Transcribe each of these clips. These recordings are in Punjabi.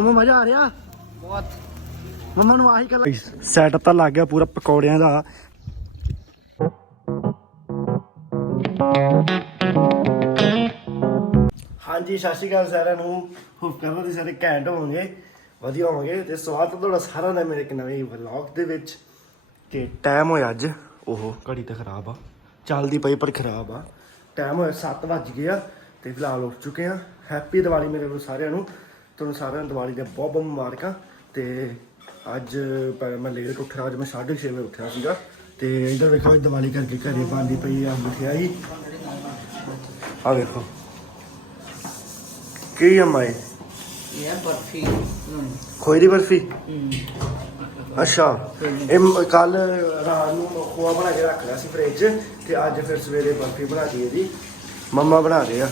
ਮਮਾ ਮਜ਼ਾ ਆ ਰਿਹਾ? ਬਹੁਤ। ਮਮਾ ਨੂੰ ਆਹੀ ਕਰ ਸੈਟਅਪ ਤਾਂ ਲੱਗ ਗਿਆ ਪੂਰਾ ਪਕੌੜਿਆਂ ਦਾ। ਹਾਂਜੀ ਸਤਿ ਸ਼੍ਰੀ ਅਕਾਲ ਸਾਰਿਆਂ ਨੂੰ। ਹੋਪ ਕਰਦਾ ਤੁਸੀਂ ਸਾਰੇ ਘੈਂਟ ਹੋਵੋਗੇ ਵਧੀਆ ਹੋਵੋਗੇ ਤੇ ਸਵਾਗਤ ਹੈ ਤੁਹਾਡਾ ਸਾਰਿਆਂ ਦਾ ਮੇਰੇ ਇੱਕ ਨਵੇਂ ਵਲੌਗ ਦੇ ਵਿੱਚ। ਤੇ ਟਾਈਮ ਹੋਇਆ ਅੱਜ। ਉਹ ਘੜੀ ਤਾਂ ਖਰਾਬ ਆ। ਚੱਲਦੀ ਪਈ ਪਰ ਖਰਾਬ ਆ। ਟਾਈਮ ਹੋਇਆ 7 ਵੱਜ ਗਏ ਆ ਤੇ ਫਿਲਹਾਲ ਉੱਠ ਚੁੱਕੇ ਆ। ਹੈਪੀ ਦੀਵਾਲੀ ਮੇਰੇ ਵੱਲੋਂ ਸਾਰਿਆਂ ਨੂੰ। ਤੁਹਾਨੂੰ ਸਾਰਿਆਂ ਨੂੰ ਦੀਵਾਲੀ ਦੀਆਂ ਬਹੁਤ ਬਹੁਤ ਮੁਬਾਰਕਾਂ ਤੇ ਅੱਜ ਮੈਂ ਲੇਟ ਉੱਠਿਆ ਅੱਜ ਮੈਂ 6:30 ਵਜੇ ਉੱਠਿਆ ਸੀਗਾ ਤੇ ਇਧਰ ਵੇਖੋ ਦੀਵਾਲੀ ਕਰਕੇ ਘਰੇ ਬੰਦੀ ਪਈ ਆ ਮਠਿਆਈ ਆ ਵੇਖੋ। ਕੀ ਆ ਮਾਈ ਇਹ ਬਰਫੀ। ਖੋਏ ਦੀ ਬਰਫੀ। ਅੱਛਾ। ਇਹ ਕੱਲ ਰਾਤ ਨੂੰ ਖੋਆ ਬਣਾ ਕੇ ਰੱਖ ਲਿਆ ਸੀ ਫ੍ਰਿਜ ਤੇ ਅੱਜ ਫਿਰ ਸਵੇਰੇ ਬਰਫੀ ਬਣਾ ਦੀ ਇਹਦੀ। ਮੰਮਾ ਬਣਾ ਰਹੇ ਆ।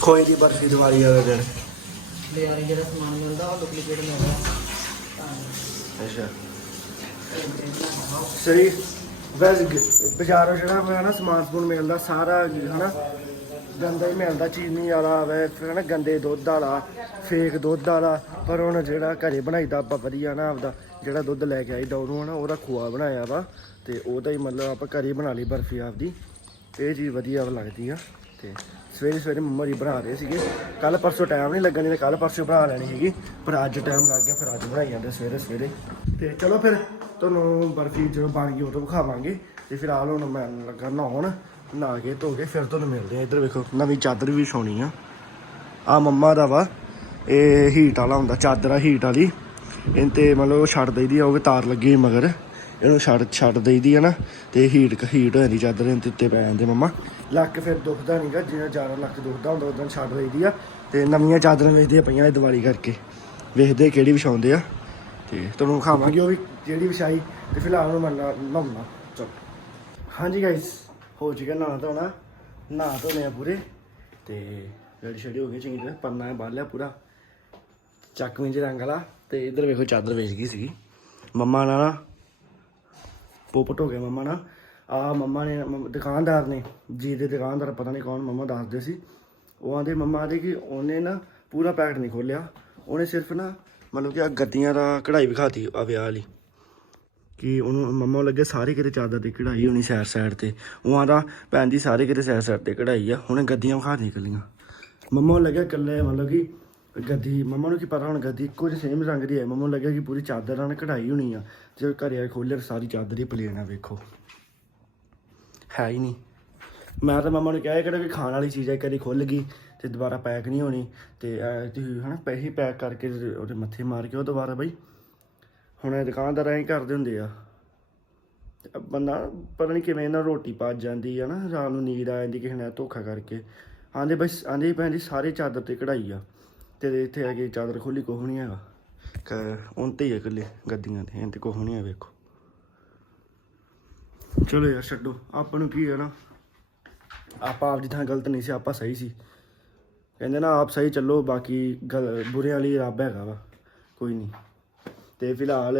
ਖੋਏ ਦੀ ਬਰਫੀ ਦੀਵਾਲੀ ਵਾਲੇ ਦਿਨ। ਬਜ਼ਾਰੀ ਜਿਹੜਾ ਸਮਾਨ ਮਿਲਦਾ ਉਹ ਡੁਪਲੀਕੇਟ ਮਿਲਦਾ ਅੱਛਾ। ਸਹੀ। ਵੈਸੇ ਗ- ਬਾਜ਼ਾਰੋਂ ਜਿਹੜਾ ਵਾ ਨਾ ਸਮਾਨ ਸਮੂਨ ਮਿਲਦਾ ਸਾਰਾ ਹਨਾ? ਗੰਦਾ ਹੀ ਮਿਲਦਾ ਚੀਨੀ ਵਾਲਾ ਵੇ ਫਿਰ ਨਾ ਗੰਦੇ ਦੁੱਧ ਵਾਲਾ ਫੇਕ ਦੁੱਧ ਵਾਲਾ। ਪਰ ਹੁਣ ਜਿਹੜਾ ਘਰੇ ਬਣਾਈਦਾ ਆਪਾਂ ਵਧੀਆ ਨਾ ਆਪਦਾ ਜਿਹੜਾ ਦੁੱਧ ਲੈ ਕੇ ਆਈਦਾ ਉਹਨੂੰ ਹਨਾ ਉਹਦਾ ਖੋਆ ਬਣਾਇਆ ਵਾ। ਤੇ ਉਹਦਾ ਹੀ ਮਤਲਬ ਆਪਾਂ ਘਰੇ ਬਣਾ ਲਈ ਬਰਫੀ ਆਪਦੀ। ਇਹ ਚੀਜ਼ ਵਧੀਆ ਲੱਗਦੀ ਆ। ਤੇ ਸਵੇਰੇ ਸਵੇਰੇ ਮੰਮਾ ਜੀ ਬਣਾ ਰਹੇ ਸੀਗੇ। ਕੱਲ ਪਰਸੋਂ ਟਾਈਮ ਨਹੀਂ ਲੱਗਣ ਨਹੀਂ ਕੱਲ ਪਰਸੋਂ ਬਣਾ ਲੈਣੀ ਸੀਗੀ, ਪਰ ਅੱਜ ਟਾਈਮ ਲੱਗ ਗਿਆ, ਫਿਰ ਅੱਜ ਬਣਾਈ ਜਾਂਦੇ ਸਵੇਰੇ ਸਵੇਰੇ। ਤੇ ਚਲੋ ਫਿਰ ਤੁਹਾਨੂੰ ਬਰਫੀ ਜਦੋਂ ਬਣ ਗਈ ਉਦੋਂ ਵਿਖਾਵਾਂਗੇ। ਤੇ ਫਿਲਹਾਲ ਹੁਣ ਮੈਂ ਲੱਗਾ ਨਹਾਉਣ, ਨਹਾ ਕੇ ਧੋ ਕੇ ਫਿਰ ਤੁਹਾਨੂੰ ਮਿਲਦੇ ਆ। ਇੱਧਰ ਵੇਖੋ, ਨਵੀਂ ਚਾਦਰ ਵੀ ਵਿਛਾਉਣੀ ਆ। ਆ ਮੰਮਾ ਦਾ ਵਾ, ਇਹ ਹੀਟ ਵਾਲਾ ਹੁੰਦਾ, ਚਾਦਰ ਆ ਹੀਟ ਵਾਲੀ। ਇਹ ਤੇ ਮਤਲਬ ਉਹ ਛੱਡ ਦਈਦੀ ਆ, ਉਹ ਵੀ ਤਾਰ ਲੱਗੀ ਮਗਰ। ਇਹਨੂੰ ਛੱਡ ਛੱਡ ਦਈਦੀ ਆ ਨਾ, ਤੇ ਹੀਟ ਹੀਟ ਹੋ ਜਾਂਦੀ ਚਾਦਰ ਇਹਦੇ ਉੱਤੇ ਪੈ ਜਾਂਦੇ ਮੰਮਾ। ਲੱਕ ਫਿਰ ਦੁਖਦਾ ਨਹੀਂਗਾ ਜਿੰਨਾ ਜ਼ਿਆਦਾ ਲੱਕ ਦੁਖਦਾ ਹੁੰਦਾ, ਉਦੋਂ ਛੱਡ ਦਈਦੀ ਆ। ਤੇ ਨਵੀਆਂ ਚਾਦਰਾਂ ਵੇਚਦੀਆਂ ਪਈਆਂ ਇਹ ਦੀਵਾਲੀ ਕਰਕੇ। ਵੇਖਦੇ ਕਿਹੜੀ ਵਿਛਾਉਂਦੇ ਆ। ਤੇ ਤੁਹਾਨੂੰ ਵਿਖਾਵਾਂਗੇ ਉਹ ਵੀ ਜਿਹੜੀ ਵਿਛਾਈ, ਤੇ ਫਿਲਹਾਲ ਨੂੰ ਮੰਨਣਾ ਨਹਾਉਣਾ ਚਲੋ। ਹਾਂਜੀ ਗਾਇਸ ਹੋ ਚੁੱਕਿਆ ਨਹਾ ਧੋਣਾ। ਨਹਾ ਧੋਨੇ ਆ ਪੂਰੇ। ਤੇ ਰੈਡੀ ਸ਼ੈਡੀ ਹੋ ਗਈ ਚੰਗੀ ਤਰ੍ਹਾਂ ਪੰਨਾ ਹੈ ਬਾਲਿਆ ਪੂਰਾ। ਚੱਕਵੀਂ ਜਿਹੇ ਰੰਗ ਵਾਲਾ। ਤੇ ਇੱਧਰ ਵੇਖੋ ਚਾਦਰ ਵੇਚ ਗਈ ਸੀਗੀ। ਮੰਮਾ ਨਾਲ ਨਾ ਪੋਪਟ ਹੋ ਗਿਆ ਮੰਮਾ ਨਾ ਆ ਮੰਮਾ ਨੇ, ਮੰਮ- ਦੁਕਾਨਦਾਰ ਨੇ, ਜੀ ਦੇ ਦੁਕਾਨਦਾਰ, ਪਤਾ ਨਹੀਂ ਕੌਣ, ਮੰਮਾ ਦੱਸਦੇ ਸੀ। ਉਹ ਆਂਦੇ, ਮੰਮਾ ਦੇ ਕਿ ਉਹਨੇ ਨਾ ਪੂਰਾ ਪੈਕਟ ਨਹੀਂ ਖੋਲਿਆ ਉਹਨੇ ਸਿਰਫ ਨਾ ਮਤਲਬ ਕਿ ਆ ਗੱਦੀਆਂ ਦਾ ਕਢਾਈ ਵਿਖਾਤੀ ਆ ਵਿਆਹ ਵਾਲੀ। ਕਿ ਉਹਨੂੰ, ਮੰਮਾ ਨੂੰ ਲੱਗੇ ਸਾਰੇ ਕਿਤੇ ਚਾਦਰ ਦੀ ਕਢਾਈ ਹੋਣੀ ਸਾਈਡ ਸਾਈਡ ਤੇ। ਉਹ ਆਂਦਾ, ਭੈਣ ਜੀ, ਸਾਰੇ ਕਿਤੇ ਸਾਈਡ ਸਾਈਡ ਤੇ ਕਢਾਈ ਆ ਉਹਨੇ ਗੱਦੀਆਂ ਵਿਖਾ ਦੇ ਨਿਕਲੀਆਂ ਮੰਮਾ ਨੂੰ ਲੱਗਿਆ ਇਕੱਲੇ, ਮਤਲਬ ਕਿ ਗੱਦੀ, ਮੰਮਾ ਨੂੰ ਕੀ ਪਤਾ ਹੁਣ ਗੱਦੀ ਇੱਕੋ ਜਿਹੀ ਸੇਮ ਰੰਗ ਦੀ ਹੈ ਮੰਮਾ ਨੂੰ ਲੱਗਿਆ ਕਿ ਪੂਰੀ ਚਾਦਰ ਨਾਲ ਕਢਾਈ ਹੋਣੀ ਆ। ਜੇ ਘਰੇ ਆ ਖੋਲਿਆ ਸਾਰੀ ਚਾਦਰ ਹੀ ਪਲੇਨ ਆ, ਵੇਖੋ। ਹੈ ਹੀ ਨਹੀਂ। ਮੈਂ ਤਾਂ ਮੰਮਾ ਨੂੰ ਕਿਹਾ ਇਹ ਕਿਹੜਾ ਵੀ ਖਾਣ ਵਾਲੀ ਚੀਜ਼ ਹੈ ਕਦੀ ਖੁੱਲ ਗਈ ਤੇ ਦੁਬਾਰਾ ਪੈਕ ਨਹੀਂ ਹੋਣੀ। ਤੇ ਐ ਤੁਸੀਂ ਹਨਾ, ਪੈਸੇ ਪੈਕ ਕਰਕੇ ਉਹਦੇ ਮੱਥੇ ਮਾਰ ਕੇ ਉਹ ਦੁਬਾਰਾ ਬਈ। ਹੁਣ ਇਹ ਦੁਕਾਨਦਾਰ ਐਂ ਕਰਦੇ ਹੁੰਦੇ ਆ। ਬੰਦਾ ਪਤਾ ਨਹੀਂ ਕਿਵੇਂ ਇਹਨਾਂ ਰੋਟੀ ਪਾ ਜਾਂਦੀ ਆ ਨਾ, ਰਾਤ ਨੂੰ ਨੀਂਦ ਆ ਜਾਂਦੀ ਕਿਸੇ ਨੇ ਧੋਖਾ ਕਰਕੇ। ਆਂਦੇ ਬਸ ਆਂਦੇ ਭੈਣ ਜੀ, ਸਾਰੇ ਚਾਦਰ ਤੇ ਕਢਾਈ ਆ। ਤੇ ਇੱਥੇ ਆ ਕੇ ਚਾਦਰ ਖੋਲੀ ਕੋਹ ਨਹੀਂ ਹੈਗਾ। ਕ ਉਨ ਤੇ ਹੀ ਇਕੱਲੇ ਗੱਦੀਆਂ ਤੇ ਐਂ ਤੇ ਕੋਹ ਨਹੀਂ ਹੈ ਵੇਖੋ। ਚਲੋ ਯਾਰ, ਛੱਡੋ। ਆਪਾਂ ਨੂੰ ਕੀ ਹੈ ਨਾ, ਆਪਾਂ ਆਪਦੀ ਥਾਂ ਗਲਤ ਨਹੀਂ ਸੀ, ਆਪਾਂ ਸਹੀ ਸੀ। ਕਹਿੰਦੇ ਨਾ, ਆਪ ਸਹੀ ਚੱਲੋ, ਬਾਕੀ ਗਲ ਬੁਰਿਆਂ ਲਈ ਰੱਬ ਹੈਗਾ ਵਾ, ਕੋਈ ਨਹੀਂ ਤੇ ਫਿਲਹਾਲ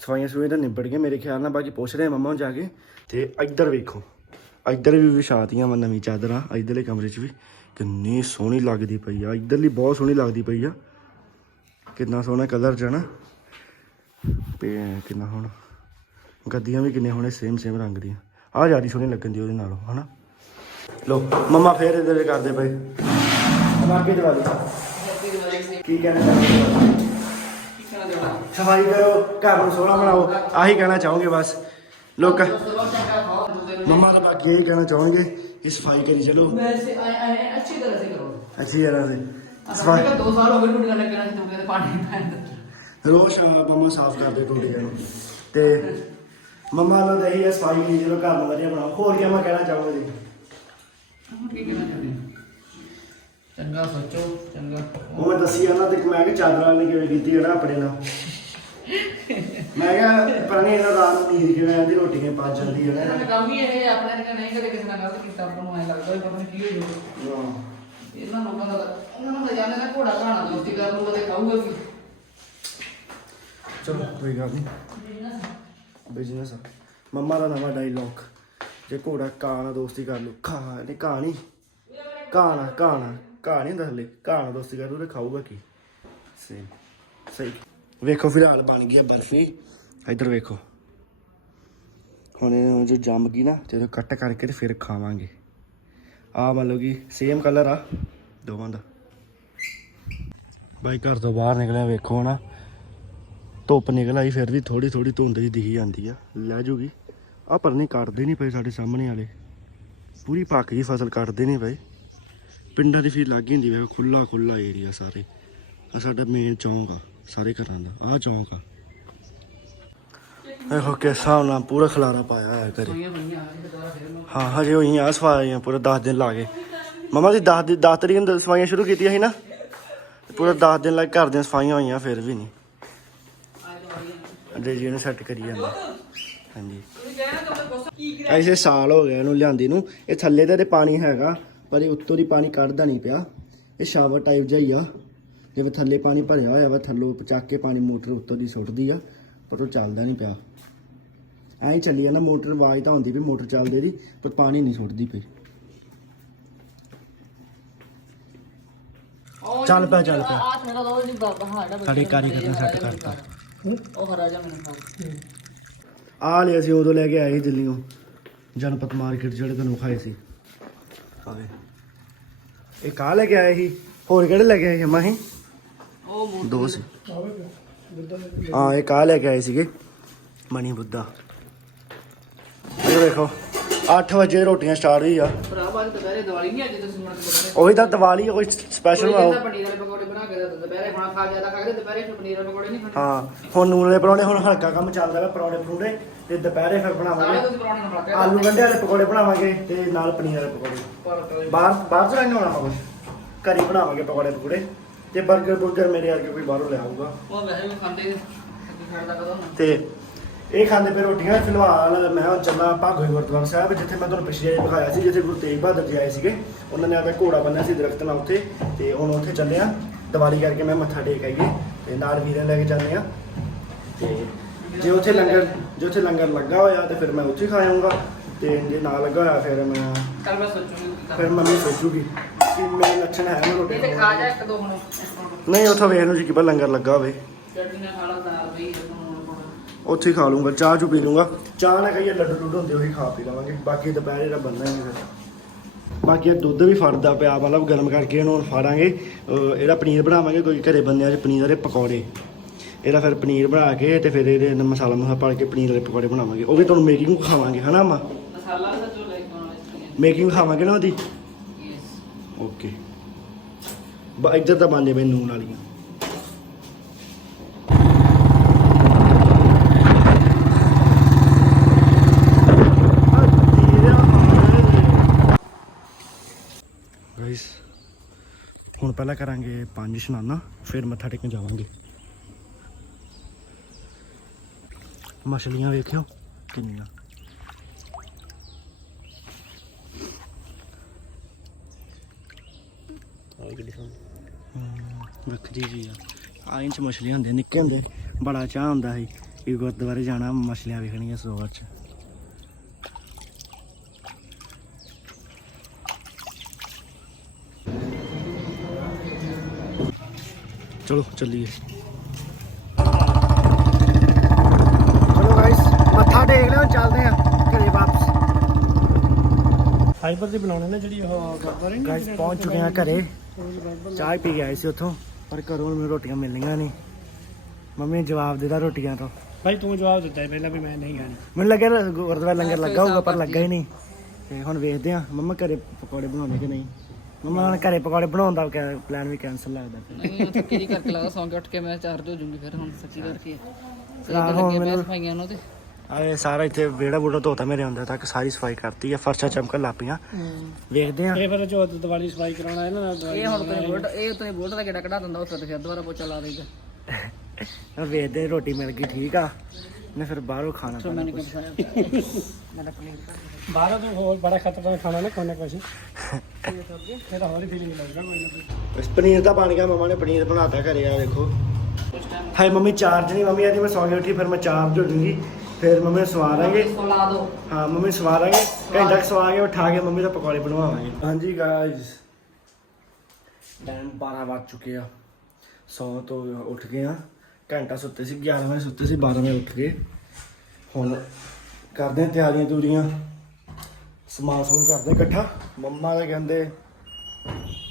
ਸਫਾਈਆਂ ਸਫਾਈਆਂ ਤਾਂ ਨਿਬੜ ਗਏ ਮੇਰੇ ਖਿਆਲ ਨਾਲ, ਬਾਕੀ ਪੁੱਛ ਰਹੇ ਮੰਮਾ ਨੂੰ ਜਾ ਕੇ। ਤੇ ਇੱਧਰ ਵੇਖੋ, ਇੱਧਰ ਵੀ ਵਿਛਾਤੀਆਂ ਮੈਂ ਨਵੀਂ ਚਾਦਰਾਂ, ਇੱਧਰਲੇ ਕਮਰੇ 'ਚ ਵੀ। ਕਿੰਨੀ ਸੋਹਣੀ ਲੱਗਦੀ ਪਈ ਆ, ਇੱਧਰਲੀ ਬਹੁਤ ਸੋਹਣੀ ਲੱਗਦੀ ਪਈ ਆ। ਕਿੰਨਾ ਸੋਹਣਾ ਕਲਰ ਚ ਨਾ ਤੇ ਕਿੰਨਾ ਹੁਣ। ਗੱਦੀਆਂ ਵੀ ਕਿੰਨੇ ਹੋਣੇ ਸੇਮ ਸੇਮ ਰੰਗ ਦੀਆਂ। ਆ ਜਿਆਦੀ ਸੋਹਣੀ ਲੱਗਣ ਦੀ ਉਹਦੇ ਨਾਲੋਂ, ਹਨਾ। ਲੋ ਮੰਮਾ ਫੇਰ ਇਹਦੇ ਕਰਦੇ ਪਏ। ਮਾਰਕੇ ਦੀਵਾਲੀ ਹੈਪੀ ਦੀਵਾਲੀ ਕੀ ਕਹਿਣਾ ਚਾਹੁੰਦੇ ਸਫ਼ਾਈ ਕਰੋ, ਘਰ ਨੂੰ ਸੋਹਣਾ ਬਣਾਓ। ਆਹੀ ਕਹਿਣਾ ਚਾਹੋਗੇ ਬਸ। ਲੋਕ ਚਲੋ ਮੰਮਾ ਤਾਂ ਬਾਕੀ ਇਹੀ ਕਹਿਣਾ ਚਾਹੋਗੇ। ਕਰੀ ਚਲੋ। ਵੈਸੇ ਆਏ ਆਏ ਅੱਛੀ ਤਰ੍ਹਾਂ ਸੇ ਕਰੋ। ਅੱਛੀ ਤਰ੍ਹਾਂ ਸੇ ਸਾਡੇ ਸਫ਼ਾਈ ਕਾ 2 ਸਾਲ ਹੋ ਗਏ ਟੁੱਟੀਆਂ ਲੱਗਣਾ ਸੀ ਤੁਮਕੇ ਪਾਣੀ ਪੈਂਦਾ। ਰੋਜ਼ ਸ਼ਾਮ ਮੰਮਾ ਸਾਫ਼ ਕਰਦੇ ਟੋਟੀਆਂ ਨੂੰ ਤੇ ਮੰਮਾ ਨੂੰ ਤਾਂ ਇਹੀ ਹੈ ਸਫ਼ਾਈ ਕਰੀ ਚਲੋ ਘਰ ਨੂੰ ਵਧੀਆ ਬਣਾਓ। ਹੋਰ ਕੀ ਮੈਂ ਕਹਿਣਾ ਚਾਹੂੰਗਾ ਜੀ? ਕੀ ਕਹਿਣਾ ਚਾਹੁੰਦੇ ਚੰਗਾ ਸੋਚੋ ਚੰਗਾ। ਉਹ ਮੈਂ ਦੱਸੀ ਨਾ ਤੇ ਮੈਂ ਕਿ ਚਾਦਰਾਂ ਨੇ ਕਿਵੇਂ ਕੀਤੀ ਹੈ ਨਾ ਆਪਣੇ ਨਾਲ। ਮੈਂ ਕਿਹਾ ਪਰ ਨਹੀਂ ਇਹਨਾਂ ਰਾਤ ਨੂੰ ਨੀਂਦ ਕਿਵੇਂ ਆਉਂਦੀ ਰੋਟੀਆਂ ਪਾ ਜਾਂਦੀ ਹੈ ਨਾ ਕੰਮ ਹੀ ਇਹ ਹੈ, ਆਪਣੇ ਨੇ ਨਹੀਂ ਕਦੇ ਕਿਸੇ ਨਾਲ ਗਲਤ ਕੀਤਾ ਆਪਾਂ ਨੂੰ ਐ ਲੱਗਦਾ ਵੀ ਪਤਾ ਨਹੀਂ ਕੀ ਹੋ ਜਾਊਗਾ ਹਾਂ। ਇਹਨਾਂ ਲੋਕਾਂ ਦਾ ਤਾਂ- ਉਹਨਾਂ ਨੂੰ ਤਾਂ ਜਾਣੇ ਨਾ ਘੋੜਾ ਘਾਣਾ ਦੋਸਤੀ ਕਰਨ ਨੂੰ ਕਦੇ ਖਾਊਗਾ ਵੀ। ਚਲੋ ਕੋਈ ਗੱਲ ਨਹੀਂ ਬਿਜ਼ਨਸ ਮੰਮਾ ਦਾ ਨਵਾਂ ਡਾਇਲੌਗ ਜੇ ਘੋੜਾ ਕਾਂ ਨਾਲ ਦੋਸਤੀ ਕਰ ਲੋ ਖਾ ਨਹੀਂ ਕਾਂ ਨਹੀਂ ਕਾਂ ਨਾਲ ਕਾਂ ਨਾਲ ਕਾਂ ਨਹੀਂ ਹੁੰਦਾ ਹਲੇ। ਕਾਂ ਨਾਲ ਦੋਸਤੀ ਕਰ ਲੋ ਤੇ ਖਾਊਗਾ ਕੀ? ਸਹੀ ਸਹੀ। ਵੇਖੋ ਫਿਲਹਾਲ ਬਣ ਗਈ ਆ ਬਰਫੀ। ਇੱਧਰ ਵੇਖੋ। ਹੁਣ ਇਹਨੂੰ ਜੋ ਜੰਮ ਗਈ ਨਾ ਤੇ ਕੱਟ ਕਰਕੇ ਤੇ ਫਿਰ ਖਾਵਾਂਗੇ। ਆ ਮੰਨ ਲਓ ਕਿ ਸੇਮ ਕਲਰ ਆ, ਦੋਵਾਂ ਦਾ। ਬਾਈ ਘਰ ਤੋਂ ਬਾਹਰ ਨਿਕਲਿਆ, ਵੇਖੋ ਨਾ ਧੁੱਪ ਨਿਕਲ ਆਈ, ਫਿਰ ਵੀ ਥੋੜੀ ਥੋੜੀ ਧੁੰਦ ਜਿਹੀ ਦਿਖੀ ਜਾਂਦੀ ਆ। ਲੈ ਜੂਗੀ। ਆ ਪਰ ਨਹੀਂ ਕੱਟਦੇ ਨਹੀਂ ਪਏ ਸਾਡੇ ਸਾਹਮਣੇ ਵਾਲੇ। ਪੂਰੀ ਪੱਕ ਗਈ, ਫਸਲ ਕੱਟਦੇ ਨਹੀਂ ਪਏ। ਪਿੰਡਾਂ ਦੀ ਫੀਲ ਲੱਗ ਗਈ ਹੁੰਦੀ ਵੇਖੋ ਖੁੱਲਾ ਖੁੱਲਾ ਏਰੀਆ ਸਾਰੇ। ਆ ਸਾਡਾ ਮੇਨ ਚੌਂਕ ਆ। ਸਾਰੇ ਘਰਾਂ ਦਾ। ਆ ਚੌਂਕ ਆ। ਵੇਖੋ ਕਿਸ ਹਿਸਾਬ ਨਾਲ ਪੂਰਾ ਖਲਾਰਾ ਪਾਇਆ ਹੋਇਆ ਘਰੇ। ਹਾਂ, ਹਜੇ ਹੋਈਆਂ ਸਫਾਈਆਂ ਪੂਰਾ 10 ਦਿਨ ਲਾ ਕੇ। ਮਮਾ ਦੀ 10 ਦਿਨ 10 ਤਰੀਕ ਨੂੰ ਸਫਾਈਆਂ ਸ਼ੁਰੂ ਕੀਤੀਆਂ ਸੀ ਨਾ? ਤੇ ਪੂਰਾ 10 ਦਿਨ ਲਾ ਕੇ ਘਰ ਦੀਆਂ ਸਫਾਈਆਂ ਹੋਈਆਂ, ਫਿਰ ਵੀ ਨਹੀਂ। ਅਜੇ ਜੀ ਇਹਨੂੰ ਸੈੱਟ ਕਰੀ ਜਾਂਦਾ। ਹਾਂਜੀ। ਐਸੇ ਸਾਲ ਹੋ ਗਿਆ ਇਹਨੂੰ ਲਿਆਂਦੀ ਨੂੰ। ਇਹ ਥੱਲੇ ਤਾਂ ਤੇ ਪਾਣੀ ਹੈਗਾ, ਪਰ ਇਹ ਉੱਤੋਂ ਦੀ ਪਾਣੀ ਕੱਢਦਾ ਨਹੀਂ ਪਿਆ। ਇਹ ਸ਼ਾਵਰ ਟਾਈਪ ਜਿਹਾ ਹੀ ਆ। ਜਿਵੇਂ ਥੱਲੇ ਪਾਣੀ ਭਰਿਆ ਹੋਇਆ ਵਾ ਥੱਲੋਂ ਚੱਕ ਕੇ ਪਾਣੀ ਮੋਟਰ ਉੱਤੋਂ ਦੀ ਸੁੱਟਦੀ ਆ ਪਰ ਉਹ ਚੱਲਦਾ ਨਹੀਂ ਪਿਆ। ਐਂ ਹੀ ਚੱਲੀ ਜਾਂਦਾ ਮੋਟਰ ਆਵਾਜ਼ ਤਾਂ ਹੁੰਦੀ ਵੀ ਮੋਟਰ ਚੱਲਦੇ ਦੀ ਪਰ ਪਾਣੀ ਨਹੀਂ ਸੁੱਟਦੀ ਪਈ। ਚੱਲ ਪਿਆ ਚੱਲ ਪਿਆ। ਆ ਥੋੜਾ ਦੋ ਜੀ ਬਾਬਾ ਹਾੜਾ ਸਾਡੇ ਕਾਰੀਗਰ ਨੇ ਸੈੱਟ ਕਰਤਾ। ਉਹ ਹਰਾ ਜਾ ਮੈਨੂੰ ਖਾ ਆ ਲਿਆ ਸੀ ਉਦੋਂ ਲੈ ਕੇ ਆਏ ਸੀ ਦਿੱਲੀੋਂ ਜਨਪਤ ਮਾਰਕੀਟ ਜਿਹੜੇ ਤੁਹਾਨੂੰ ਖਾਏ ਸੀ। ਆਵੇ ਇਹ ਕਾ ਲੈ ਕੇ ਆਏ ਸੀ ਹੋਰ ਕਿਹੜੇ ਲੈ ਕੇ ਆਏ ਜਮਾ ਹੀ ਦੋ ਸੀ। ਹਾਂ ਇਹ ਕਾ ਲੈ ਕੇ ਆਏ ਸੀਗੇ। ਮਣੀ ਬੁੱਧਾ। ਇਹ ਦੇਖੋ 8 ਵਜੇ ਰੋਟੀਆਂ ਸਟਾਰਟ ਹੋਈ ਆ। ਭਰਾ ਬਾਅਦ ਦੁਪਹਿਰੇ ਦੀਵਾਲੀ ਨਹੀਂ ਅੱਜ ਤੁਸੀਂ ਕੇ ਦੁਪਹਿਰੇ। ਉਹੀ ਤਾਂ ਦੀਵਾਲੀ ਆ, ਕੋਈ ਸਪੈਸ਼ਲ ਕਹਿੰਦਾ ਪਨੀਰ ਵਾਲੇ ਪਕੌੜੇ ਬਣਾ ਕੇ ਦੁਪਹਿਰੇ ਖਾਣਾ ਖਾ ਜ਼ਿਆਦਾ ਖਾ ਕੇ ਦੁਪਹਿਰੇ ਫਿਰ ਪਨੀਰ ਵਾਲੇ ਪਕੌੜੇ ਨਹੀਂ ਖਾਣੇ। ਹਾਂ ਹੁਣ ਨੂਨ ਵਾਲੇ ਪਰੌਂਠੇ ਹੁਣ ਹਲਕਾ ਕੰਮ ਚੱਲਦਾ ਵਾ ਪਰੌਂਠੇ ਪਰੌਂਠੇ ਤੇ ਦੁਪਹਿਰੇ ਫਿਰ ਬਣਾਵਾਂਗੇ। ਪਰੌਣੇ ਆਲੂ ਗੰਢੇ ਵਾਲੇ ਪਕੌੜੇ ਬਣਾਵਾਂਗੇ ਤੇ ਨਾਲ ਪਨੀਰ ਵਾਲੇ ਪਕੌੜੇ। ਬਾਹਰ ਬਾਹਰ ਤੋਂ ਨਹੀਂ ਹੋਣਾ ਕੁਝ ਘਰ ਹੀ ਬਣਾਵਾਂਗੇ ਪਕੌੜੇ ਪਕੌੜੇ। ਤੇ 버ਗਰ ਬੁਰਗਰ ਮੇਰੇ ਵਰਗੇ ਕੋਈ ਬਾਹਰੋਂ ਲੈ ਆਊਗਾ ਉਹ ਵੈਸੇ ਵੀ ਖਾਂਦੇ ਨੇ ਕੀ ਖਾਂਦਾ ਕਦੋਂ ਨਾ। ਤੇ ਇਹ ਖਾਂਦੇ ਪਏ ਰੋਟੀਆਂ ਫਿਲਹਾਲ ਮੈਂ ਹੁਣ ਚੱਲਾਂ ਭਾਗੋਈ ਗੁਰਦੁਆਰਾ ਸਾਹਿਬ ਜਿੱਥੇ ਮੈਂ ਤੁਹਾਨੂੰ ਪਿਛਲੇ ਵਾਰੀ ਦਿਖਾਇਆ ਸੀ ਜਿੱਥੇ ਗੁਰੂ ਤੇਗ ਬਹਾਦਰ ਜੀ ਆਏ ਸੀਗੇ। ਉਹਨਾਂ ਨੇ ਆਪਣਾ ਘੋੜਾ ਬੰਨਿਆ ਸੀ ਦਰਖਤ ਨਾਲ ਉੱਥੇ ਤੇ ਹੁਣ ਉੱਥੇ ਚੱਲੇ ਆ ਦੀਵਾਲੀ ਕਰਕੇ ਮੈਂ ਮੱਥਾ ਟੇਕ ਆਈਏ ਤੇ ਨਾਲ ਵੀਰੇ ਲੈ ਕੇ ਚੱਲੇ ਆ ਤੇ ਜੇ ਉੱਥੇ ਲੰਗਰ ਜੇ ਉੱਥੇ ਲੰਗਰ ਲੱਗਾ ਹੋਇਆ ਤੇ ਫਿਰ ਮੈਂ ਉੱਥੇ ਖਾ ਆਊਂਗਾ। ਤੇ ਜੇ ਨਾ ਲੱਗਾ ਹੋਇਆ ਫਿਰ ਮੈਂ ਕੱਲ ਮੈਂ ਸੋਚੂਗੀ। ਫਿਰ ਮੰਮੀ ਸੋਚੂਗੀ। ਕਿ ਮੇਰੇ ਲੱਛਣ ਹੈ ਮੈਂ ਰੋਟੀ ਇਹ ਤੇ ਖਾ ਜਾ ਇੱਕ ਦੋ ਹੁਣ ਨਹੀਂ ਉੱਥੋਂ ਵੇਖ ਲਓ ਜੀ ਕਿ ਲੰਗਰ ਲੱਗਾ ਹੋਵੇ ਚਟਨੀ ਨਾਲ ਖਾ ਲਾ ਦਾਲ ਪਈ ਹੁਣ ਉੱਥੇ ਹੀ ਖਾ ਲੂੰਗਾ ਚਾਹ ਚੂ ਪੀ ਲੂੰਗਾ ਚਾਹ ਨਾਲ ਕਹੀਏ ਲੱਡੂ ਲੁੱਡੂ ਹੁੰਦੇ ਉਹੀ ਖਾ ਪੀ ਲਵਾਂਗੇ। ਬਾਕੀ ਦੁਪਹਿਰੇ ਦਾ ਬੰਨਾ ਹੀ ਨਹੀਂ ਫਿਰ ਬਾਕੀ ਇਹ ਦੁੱਧ ਵੀ ਫੜਦਾ ਪਿਆ ਮਤਲਬ ਗਰਮ ਕਰਕੇ ਇਹਨੂੰ ਹੁਣ ਫਾੜਾਂਗੇ। ਇਹਦਾ ਪਨੀਰ ਬਣਾਵਾਂਗੇ ਕੋਈ ਘਰੇ ਬੰਦਿਆਂ 'ਚ ਪਨੀਰ ਦੇ ਪਕੌੜੇ। ਇਹਦਾ ਫਿਰ ਪਨੀਰ ਬਣਾ ਕੇ ਤੇ ਫਿਰ ਇਹਦੇ ਅੰਦਰ ਮਸਾਲਾ ਮਸਾਲਾ ਪਾ ਕੇ ਪਨੀਰ ਵਾਲੇ ਪਕੌੜੇ ਬਣਾਵਾਂਗੇ। ਉਹ ਵੀ ਤੁਹਾਨੂੰ ਮੇਕਿੰਗ ਖਾਵਾਂਗੇ ਹਨਾ ਮਾ ਮਸਾਲਾ ਜੋ ਲਾਈਕ ਬਣਾਉਣਾ ਇਸ ਮੇਕਿੰਗ ਖਾਵਾਂਗੇ ਨਾ ਉਹਦੀ? ਓਕੇ। ਬਾ ਇੱਧਰ ਤਾਂ ਬਣਦੇ ਪਏ ਨੂਨ ਵਾਲੀਆਂ। ਗਾਇਸ ਹੁਣ ਪਹਿਲਾਂ ਕਰਾਂਗੇ ਪੰਜ ਇਸ਼ਨਾਨਾ ਫਿਰ ਮੱਥਾ ਟੇਕਣ ਜਾਵਾਂਗੇ। ਮਛਲੀਆਂ ਵੇਖਿਓ ਕਿੰਨੀਆਂ। ਵੱਖਰੀ ਜੀ ਆ। ਆ ਇੰਚ ਮਛਲੀਆਂ ਹੁੰਦੀਆਂ ਨਿੱਕੇ ਹੁੰਦੇ ਬੜਾ ਚਾਹ ਹੁੰਦਾ ਸੀ ਕਿ ਗੁਰਦੁਆਰੇ ਜਾਣਾ ਮਛਲੀਆਂ ਵੇਖਣੀਆਂ ਸਰੋਵਰ 'ਚ। ਚਲੋ ਚੱਲੀਏ। ਚਲੋ ਗਾਇਸ ਮੱਥਾ ਟੇਕ ਲਿਓ ਚੱਲਦੇ ਆ ਘਰੇ ਵਾਪਸ। ਫਾਈਬਰ ਦੀ ਬਣਾਉਣੇ ਨੇ ਜਿਹੜੀ ਉਹ ਗੁਰਦੁਆਰੇ ਨੀ ਗਾਇਸ ਪਹੁੰਚ ਚੁੱਕੇ ਆ ਘਰੇ। ਚਾਹ ਪੀ ਕੇ ਆਏ ਸੀ ਉੱਥੋਂ ਪਰ ਘਰੋਂ ਮੈਨੂੰ ਰੋਟੀਆਂ ਮਿਲਣੀਆਂ ਨਹੀਂ। ਮੰਮੀ ਨੇ ਜਵਾਬ ਦਿੱਤਾ ਰੋਟੀਆਂ ਤੋਂ। ਭਾਈ ਤੂੰ ਜਵਾਬ ਦਿੱਤਾ ਪਹਿਲਾਂ ਵੀ ਮੈਂ ਨਹੀਂ ਖਾਣੀ। ਮੈਨੂੰ ਲੱਗਿਆ ਨਾ ਗੁਰਦੁਆਰਾ ਲੰਗਰ ਲੱਗਾ ਹੋਊਗਾ ਪਰ ਲੱਗਾ ਹੀ ਨਹੀਂ। ਤੇ ਹੁਣ ਵੇਖਦੇ ਆ ਮੰਮਾ ਘਰੇ ਪਕੌੜੇ ਬਣਾਉਣੇ ਕਿ ਨਹੀਂ? ਮੰਮਾ ਹੁਣ ਘਰੇ ਪਕੌੜੇ ਬਣਾਉਣ ਦਾ ਪਲਾਨ ਵੀ ਕੈਨਸਲ ਲੱਗਦਾ। ਨਹੀਂ ਉਹ ਥੱਕੀ ਜਿਹੀ ਕਰਕੇ ਲੱਗਦਾ ਸੌਂ ਕੇ ਉੱਠ ਕੇ ਮੈਂ ਚਾਰਜ ਹੋ ਜੂੰਗੀ ਫਿਰ ਹੁਣ ਸੱਚੀ ਕਰਕੇ ਸਹੀ ਲੱਗੇ ਮੈਂ ਸਫਾਈਆਂ ਨੂੰ ਤੇ ਆਏ ਸਾਰਾ ਇੱਥੇ ਵਿਹੜਾ ਬੂੜਾ ਧੋਤਾ ਮੇਰੇ ਅੰਦਰ ਤੱਕ ਸਾਰੀ ਸਫ਼ਾਈ ਕਰਤੀ ਆ ਫਰਸ਼ਾਂ ਚਮਕਣ ਲੱਗ ਪਈਆਂ। ਵੇਖਦੇ ਆ। ਇਹ ਫਿਰ ਜੋ ਦੀਵਾਲੀ ਸਫ਼ਾਈ ਕਰਾਉਣਾ ਇਹਨਾਂ ਨਾਲ ਇਹ ਹੁਣ ਤੁਸੀਂ ਬੋਲਟ ਇਹ ਤੁਸੀਂ ਬੋਲਟ ਦਾ ਕਿਹੜਾ ਕਢਾ ਦਿੰਦਾ ਉਸ ਤੇ ਫਿਰ ਦੁਬਾਰਾ ਪੋਚਾ ਲਾ ਦੇਗਾ ਵੇਖਦੇ ਰੋਟੀ ਮਿਲ ਗਈ ਠੀਕ ਆ। ਨੇ ਫਿਰ ਬਾਹਰੋਂ ਖਾਣਾ ਪੈਣਾ ਬਾਹਰੋਂ ਤੋਂ ਹੋਰ ਬੜਾ ਖਤਰਨਾਕ ਖਾਣਾ ਨਾ ਕੋਨੇ ਕੁਛ। ਫਿਰ ਹੋਰ ਹੀ ਫੀਲਿੰਗ ਲੱਗਦਾ ਕੋਈ ਨਾ ਪਨੀਰ ਤਾਂ ਬਣ ਗਿਆ ਮਮਾ ਨੇ ਪਨੀਰ ਬਣਾਤਾ ਘਰੇ ਆ ਦੇਖੋ ਹਾਏ ਮੰਮੀ ਚਾਰਜ ਨਹੀਂ ਮੰਮੀ ਆਦੀ ਮੈਂ ਸੌਂ ਕੇ ਉੱਠੀ ਫਿਰ ਮੈਂ ਚਾਰਜ ਹੋ ਜੂੰਗੀ। ਫਿਰ ਮੰਮੀ ਨੂੰ ਸਵਾਰਾਂਗੇ ਇਸ ਲਾ ਦੋ। ਹਾਂ ਮੰਮੀ ਨੂੰ ਸਵਾਰਾਂਗੇ ਘੰਟਾ ਕੁ ਸਵਾ ਕੇ ਉਠਾ ਕੇ ਮੰਮੀ ਦਾ ਪਕੌੜੇ ਬਣਵਾਵਾਂਗੇ। ਹਾਂਜੀ ਗਾਇਸ ਟਾਈਮ 12 ਵੱਜ ਚੁੱਕੇ ਆ। ਸੌ ਤੋਂ ਉੱਠ ਗਏ ਆ। ਘੰਟਾ ਸੁੱਤੇ ਸੀ 11 ਵਜੇ ਸੁੱਤੇ ਸੀ 12 ਵਜੇ ਉੱਠ ਗਏ। ਹੁਣ ਕਰਦੇ ਆ ਤਿਆਰੀਆਂ ਤੂਰੀਆਂ। ਸਮਾਨ ਸਮੂਨ ਕਰਦੇ ਇਕੱਠਾ। ਮੰਮਾ ਦੇ ਕਹਿੰਦੇ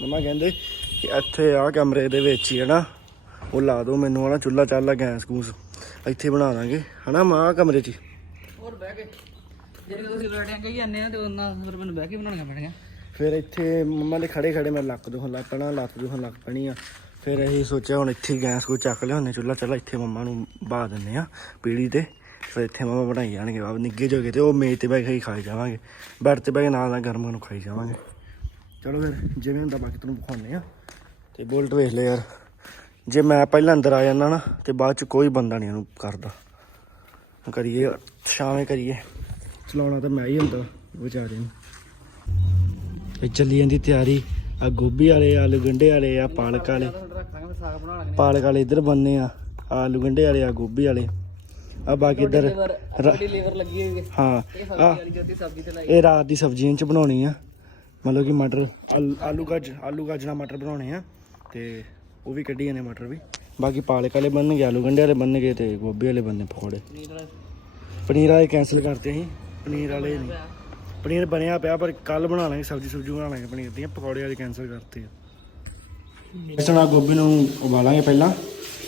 ਮੰਮਾ ਕਹਿੰਦੇ ਕਿ ਇੱਥੇ ਆ ਕਮਰੇ ਦੇ ਵਿੱਚ ਹੀ ਹੈ ਨਾ। ਉਹ ਲਾ ਦਿਓ ਮੈਨੂੰ ਹਨਾ। ਚੁੱਲਾ ਚਾਲਾ ਗੈਸ ਗੂਸ। ਇੱਥੇ ਬਣਾ ਦਾਂਗੇ। ਹਨਾ ਮਾਂ ਕਮਰੇ 'ਚ। ਹੋਰ ਬਹਿ ਕੇ। ਜਿਹੜੇ ਤੁਸੀਂ ਬੈਠਿਆ ਕਹੀ ਜਾਂਦੇ ਆ ਤੇ ਉਹਨਾਂ ਫਿਰ ਮੈਨੂੰ ਬਹਿ ਕੇ ਬਣਾਉਣੀਆਂ ਪੈਣੀਆਂ ਫਿਰ ਇੱਥੇ ਮੰਮਾ ਦੇ ਖੜੇ ਖੜੇ ਮੈਂ ਲੱਕ ਦੁਖਣ ਲੱਗ ਪੈਣਾ ਲੱਤ ਦੁਖਣ ਲੱਗ ਪੈਣੀ ਆ। ਫਿਰ ਅਸੀਂ ਸੋਚਿਆ ਹੁਣ ਇੱਥੇ ਗੈਸ ਕੋ ਚੱਕ ਲਿਆਉਂਦੇ ਚੁੱਲਾ ਚੱਲਾ ਇੱਥੇ ਮੰਮਾ ਨੂੰ ਬਾਹ ਦਿੰਦੇ ਆ ਪੀੜੀ ਤੇ। ਫਿਰ ਇੱਥੇ ਮੰਮਾ ਬਣਾਈ ਜਾਣਗੇ ਬਾਬ ਨਿੱਗੇ ਜੋਗੇ ਤੇ ਉਹ ਮੇਜ਼ ਤੇ ਬਹਿ ਕੇ ਹੀ ਖਾਈ ਜਾਵਾਂਗੇ। ਬੈੱਡ ਤੇ ਬਹਿ ਕੇ ਨਾਲ ਨਾਲ ਗਰਮ ਗਰਮ ਖਾਈ ਜਾਵਾਂਗੇ। ਚਲੋ ਫਿਰ ਜਿਵੇਂ ਹੁੰਦਾ ਬਾਕੀ ਤੁਹਾਨੂੰ ਵਿਖਾਉਂਦੇ ਆ। ਤੇ ਬੁਲਟ ਵੇਖ ਲੈ ਯਾਰ। ਜੇ ਮੈਂ ਪਹਿਲਾਂ ਅੰਦਰ ਆ ਜਾਂਦਾ ਨਾ ਤੇ ਬਾਅਦ ਚ ਕੋਈ ਬੰਦਾ ਨਹੀਂ ਇਹਨੂੰ ਕਰਦਾ। ਕਰੀਏ ਸ਼ਾਮੇ ਕਰੀਏ। ਚਲਾਉਣਾ ਤਾਂ ਮੈਂ ਹੀ ਹੁੰਦਾ ਵਿਚਾਰੇ ਨੂੰ। ਇਹ ਚੱਲੀ ਜਾਂਦੀ ਤਿਆਰੀ। ਆ ਗੋਭੀ ਵਾਲੇ ਆਲੂ ਗੰਡੇ ਵਾਲੇ ਆ ਪਾਲਕ ਵਾਲੇ। ਪਾਲਕ ਵਾਲੇ ਇੱਧਰ ਬੰਨੇ ਆ ਆਲੂ ਗੰਡੇ ਵਾਲੇ ਆ ਗੋਭੀ ਵਾਲੇ। ਆ ਬਾਕੀ ਇੱਧਰ ਲੀਵਰ ਅੱਡੀ ਲੀਵਰ ਲੱਗੀ ਹੋਈ ਹੈ। ਹਾਂ ਇਹ ਸਬਜ਼ੀ ਆ ਵਾਲੀ ਜੋਤੀ ਸਬਜ਼ੀ ਤੇ ਲਾਈ ਇਹ ਰਾਤ ਦੀ ਸਬਜ਼ੀਆਂ ਚ ਬਣਾਉਣੀ ਆ। ਮਤਲਬ ਕਿ ਮਟਰ ਆਲ- ਆਲੂ ਗਾਜ ਆਲੂ ਗਾਜਣਾ ਮਟਰ ਬਣਾਉਣੇ ਆ। ਤੇ ਉਹ ਵੀ ਕੱਢੀ ਜਾਂਦੇ ਮਟਰ ਵੀ। ਬਾਕੀ ਪਾਲਕ ਵਾਲੇ ਬਣਨਗੇ ਆਲੂ ਗੰਡੇ ਵਾਲੇ ਬਣਨਗੇ ਤੇ ਗੋਭੀ ਵਾਲੇ ਬਣਨੇ ਪਕੌੜੇ। ਪਨੀਰ ਵਾਲਾ। ਕੈਨਸਲ ਕਰਤੇ ਅਸੀਂ। ਪਨੀਰ ਵਾਲੇ ਨਹੀਂ। ਪਨੀਰ ਬਣਿਆ ਪਿਆ ਪਰ ਕੱਲ ਬਣਾ ਲਾਂਗੇ ਸਬਜ਼ੀ ਸੁਬਜ਼ੀ ਬਣਾ ਲਾਂਗੇ ਪਨੀਰ ਦੀਆਂ। ਪਕੌੜੇ ਵਾਲੇ ਕੈਨਸਲ ਕਰਤੇ ਆ। ਇਸ ਨਾਲ ਗੋਭੀ ਨੂੰ ਉਬਾਲਾਂਗੇ ਪਹਿਲਾਂ।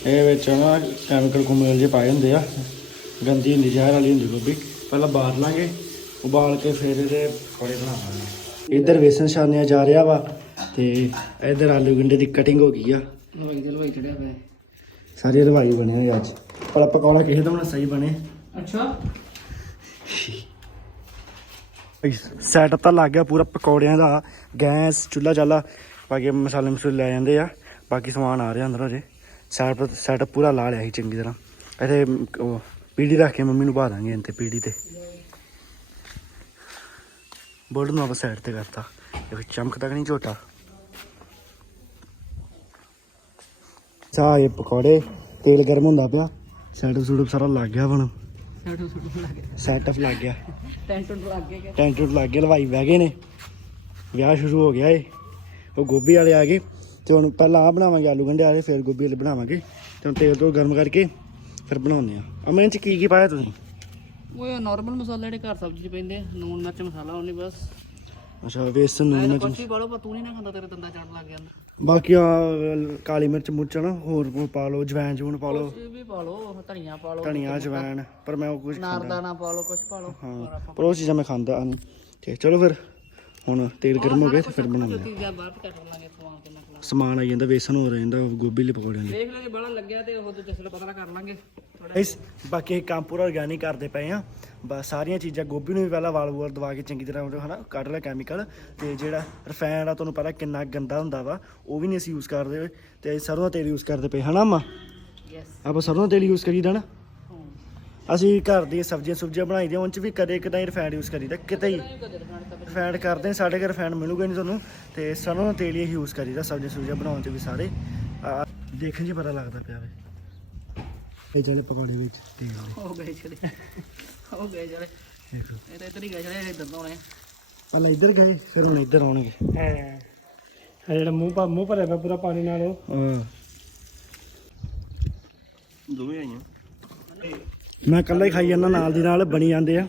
ਇਹ ਵਿੱਚ ਨਾ ਕੈਮੀਕਲ ਕੁਮੇਲ ਜੇ ਪਾਏ ਹੁੰਦੇ ਆ। ਗੰਦੀ ਹੁੰਦੀ ਜ਼ਹਿਰ ਵਾਲੀ ਹੁੰਦੀ ਗੋਭੀ। ਪਹਿਲਾਂ ਬਾਹਰ ਲਾਂਗੇ। ਉਬਾਲ ਕੇ ਫਿਰ ਇਹਦੇ ਪਕੌੜੇ ਬਣਾਵਾਂਗੇ ਇੱਧਰ ਵੇਸਣ ਛਾਨਿਆ ਜਾ ਰਿਹਾ ਵਾ ਤੇ ਇੱਧਰ ਆਲੂ ਗੰਡੇ ਦੀ ਕਟਿੰਗ ਹੋ ਗਈ ਆ। ਲਵਾਈ ਤੇ ਲਵਾਈ ਚੜਿਆ ਪਿਆ ਸਾਰੀ ਹਲਵਾਈ ਬਣੇ ਹੋਏ ਅੱਜ। ਪਰ ਪਕੌੜਾ ਕਿਸੇ ਦਾ ਬਣਾ ਸਹੀ ਬਣੇ। ਅੱਛਾ। ਸੈਟਅਪ ਤਾਂ ਲੱਗ ਗਿਆ ਪੂਰਾ ਪਕੌੜਿਆਂ ਦਾ। ਗੈਸ ਚੁੱਲਾ ਚਾਲਾ ਬਾਕੀ ਮਸਾਲੇ ਮਸੂਲੇ ਲੈ ਜਾਂਦੇ ਆ। ਬਾਕੀ ਸਮਾਨ ਆ ਰਿਹਾ ਅੰਦਰ ਹਜੇ। ਸੈਟਅਪ ਸੈਟਅਪ ਪੂਰਾ ਲਾ ਲਿਆ ਸੀ ਚੰਗੀ ਤਰ੍ਹਾਂ। ਉਹ ਪੀੜੀ ਰੱਖ ਕੇ ਮੰਮੀ ਨੂੰ ਪਾ ਦਾਂਗੇ ਇੰਤੇ ਪੀੜੀ ਤੇ। ਬੋਰਡ ਨੂੰ ਆਪਾਂ ਸਾਈਡ ਤੇ ਕਰਤਾ। ਇਹ ਚਮਕਦਾ ਕਿ ਨਹੀਂ ਝੋਟਾ? ਚਾਹ ਇਹ ਪਕੌੜੇ ਤੇਲ ਗਰਮ ਹੁੰਦਾ ਪਿਆ। ਸੈਟਅਪ ਸੂਟਅਪ ਸਾਰਾ ਲੱਗ ਗਿਆ ਹੁਣ। ਸਾਡੂ ਸੁਡੂ ਲੱਗ ਗਿਆ। ਸੈਟਅਪ ਲੱਗ ਗਿਆ। ਟੈਂਟ ਟੁੰਟ ਲੱਗ ਗਿਆ ਟੈਂਟ ਲੱਗ ਗਿਆ ਹਲਵਾਈ ਬਹਿ ਗਏ ਨੇ। ਵਿਆਹ ਸ਼ੁਰੂ ਹੋ ਗਿਆ ਏ। ਉਹ ਗੋਭੀ ਵਾਲੇ ਆ ਗਏ। ਤੇ ਹੁਣ ਪਹਿਲਾਂ ਆ ਬਣਾਵਾਂਗੇ ਆਲੂ ਗੰਢੇ ਵਾਲੇ ਫਿਰ ਗੋਭੀ ਵਾਲੇ ਬਣਾਵਾਂਗੇ। ਤੇ ਹੁਣ ਤੇਲ ਤੋਂ ਗਰਮ ਕਰਕੇ ਫਿਰ ਬਣਾਉਂਦੇ ਆ। ਅਮਨ ਚ ਕੀ ਕੀ ਪਾਇਆ ਤੁਸੀਂ? ਉਹ ਨਾਰਮਲ ਮਸਾਲੇ ਜਿਹੜੇ ਘਰ ਸਬਜ਼ੀ 'ਚ ਪੈਂਦੇ ਨੂਨ ਮਿਰਚ ਮਸਾਲਾ ਉਹਨੇ ਬਸ। ਅੱਛਾ ਵੇਸਨ ਨੂਨ ਮਿਰਚ ਕੁਛ ਵੀ ਪਾਲੋ ਪਰ ਤੂੰ ਨਹੀਂ ਨਾ ਖਾਂਦਾ ਤੇਰੇ ਦੰਦਾਂ ਚੜ ਲੱਗ ਜਾਂਦਾ। ਬਾਕੀ ਆ ਕਾਲੀ ਮਿਰਚ ਮੁਰਚ ਨਾ ਹੋਰ ਕੋਈ ਪਾ ਲਓ ਜਵੈਨ ਜੂਨ ਪਾ ਲਓ। ਕੁਛ ਵੀ ਪਾਲੋ ਧਨੀਆ ਪਾਲੋ ਧਨੀਆ ਜਵੈਨ ਪਰ ਮੈਂ ਉਹ ਕੁਝ ਨਾਰਦਾਨਾ ਪਾਲੋ ਕੁਛ ਪਾਲੋ ਹਾਂ ਪਰ ਉਹ ਚੀਜ਼ਾਂ ਮੈਂ ਖਾਂਦਾ ਨਹੀਂ ਠੀਕ ਚਲੋ ਫਿਰ। ਹੁਣ ਤੇਲ ਗਰਮ ਹੋ ਗਿਆ ਤੇ ਫਿਰ ਬਣਾਉਂਦੇ ਆ ਚੀਜ਼ਾਂ ਬਾਅਦ ਕੱਟ ਲਾਂਗੇ ਸਮਾਨ ਆ ਜਾਂਦਾ ਵੇਸਨ ਹੋ ਜਾਂਦਾ ਗੋਭੀ ਲਈ ਪਕੌੜਿਆਂ ਲਈ ਦੇਖ ਲੈ ਜੇ ਬੜਾ ਲੱਗਿਆ ਤੇ ਉਹ ਜਿਸ ਵੇਲੇ ਪਤਾ ਕਰ ਲਾਂਗੇ। ਇਸ ਬਾਕੀ ਇਹ ਕੰਮ ਪੂਰਾ ਆਰਗੈਨਿਕ ਕਰਦੇ ਪਏ ਆ। ਬਸ ਸਾਰੀਆਂ ਚੀਜ਼ਾਂ ਗੋਭੀ ਨੂੰ ਵੀ ਪਹਿਲਾਂ ਵਾਲ ਵੂਲ ਦਵਾ ਕੇ ਚੰਗੀ ਤਰ੍ਹਾਂ ਉਹਨੂੰ ਹਨਾ ਕੱਢ ਲਿਆ ਕੈਮੀਕਲ ਤੇ ਜਿਹੜਾ ਰਿਫਾਈਨਡ ਆ ਤੁਹਾਨੂੰ ਪਤਾ ਕਿੰਨਾ ਗੰਦਾ ਹੁੰਦਾ ਵਾ ਉਹ ਵੀ ਨਹੀਂ ਅਸੀਂ ਯੂਜ਼ ਕਰਦੇ ਤੇ ਸਰੋਂ ਦਾ ਤੇਲ ਯੂਜ਼ ਕਰਦੇ ਪਏ ਹਨਾ ਮਾਂ ਯੈਸ ਆਪਾਂ ਸਰੋਂ ਦਾ ਤੇਲ ਯੂਜ਼ ਕਰੀਦਾ ਨਾ? ਅਸੀਂ ਘਰ ਦੀਆਂ ਸਬਜ਼ੀਆਂ ਸੁਬਜ਼ੀਆਂ ਬਣਾਈ ਦੀਆਂ ਉਹਨਾਂ ਚ ਵੀ ਕਦੇ ਕਦਾਈ ਰਿਫਾਈਨਡ ਯੂਜ਼ ਕਰੀਦਾ ਕਿਤੇ ਹੀ। ਰਿਫਾਈਨਡ ਕਰਦੇ ਹਾਂ, ਸਾਡੇ ਘਰ ਰਿਫਾਈਨਡ ਮਿਲੂਗਾ ਨਹੀਂ ਤੁਹਾਨੂੰ। ਤੇ ਸਰੋਂ ਦਾ ਤੇਲ ਹੀ ਯੂਜ਼ ਕਰੀਦਾ ਸਬਜ਼ੀਆਂ ਸੁਬਜ਼ੀਆਂ ਬਣਾਉਣ ਚ ਵੀ ਸਾਰੇ। ਆ, ਦੇਖਣ ਹੀ ਪਤਾ ਲੱਗਦਾ ਪਿਆ ਵੇ। ਇਹ ਜਿਹੜੇ ਪਕੌੜੇ ਵਿੱਚ ਤੇਲ ਨੇ ਹੋ ਗਏ ਚਲੇ ਹੋ ਗਏ ਚਲੇ ਦੇਖੋ। ਇਹ ਤਾਂ ਇੱਧਰ ਹੀ ਗਏ ਚਲੇ ਇੱਧਰ ਤੋਂ ਆਉਣੇ ਪਹਿਲਾਂ ਇੱਧਰ ਗਏ ਫਿਰ ਹੁਣ ਇੱਧਰ ਆਉਣਗੇ। ਹਾਂ। ਇਹ ਜਿਹੜਾ ਮੂੰਹ ਪਾ ਮੂੰਹ ਭਰਿਆ ਪਿਆ ਪੂਰਾ ਪਾਣੀ ਨਾਲ ਉਹ। ਹਾਂ। ਦੋਵੇਂ ਆਈਆਂ। ਮੈਂ ਇਕੱਲਾ ਹੀ ਖਾਈ ਜਾਂਦਾ, ਨਾਲ ਦੀ ਨਾਲ ਬਣੀ ਜਾਂਦੇ ਆ।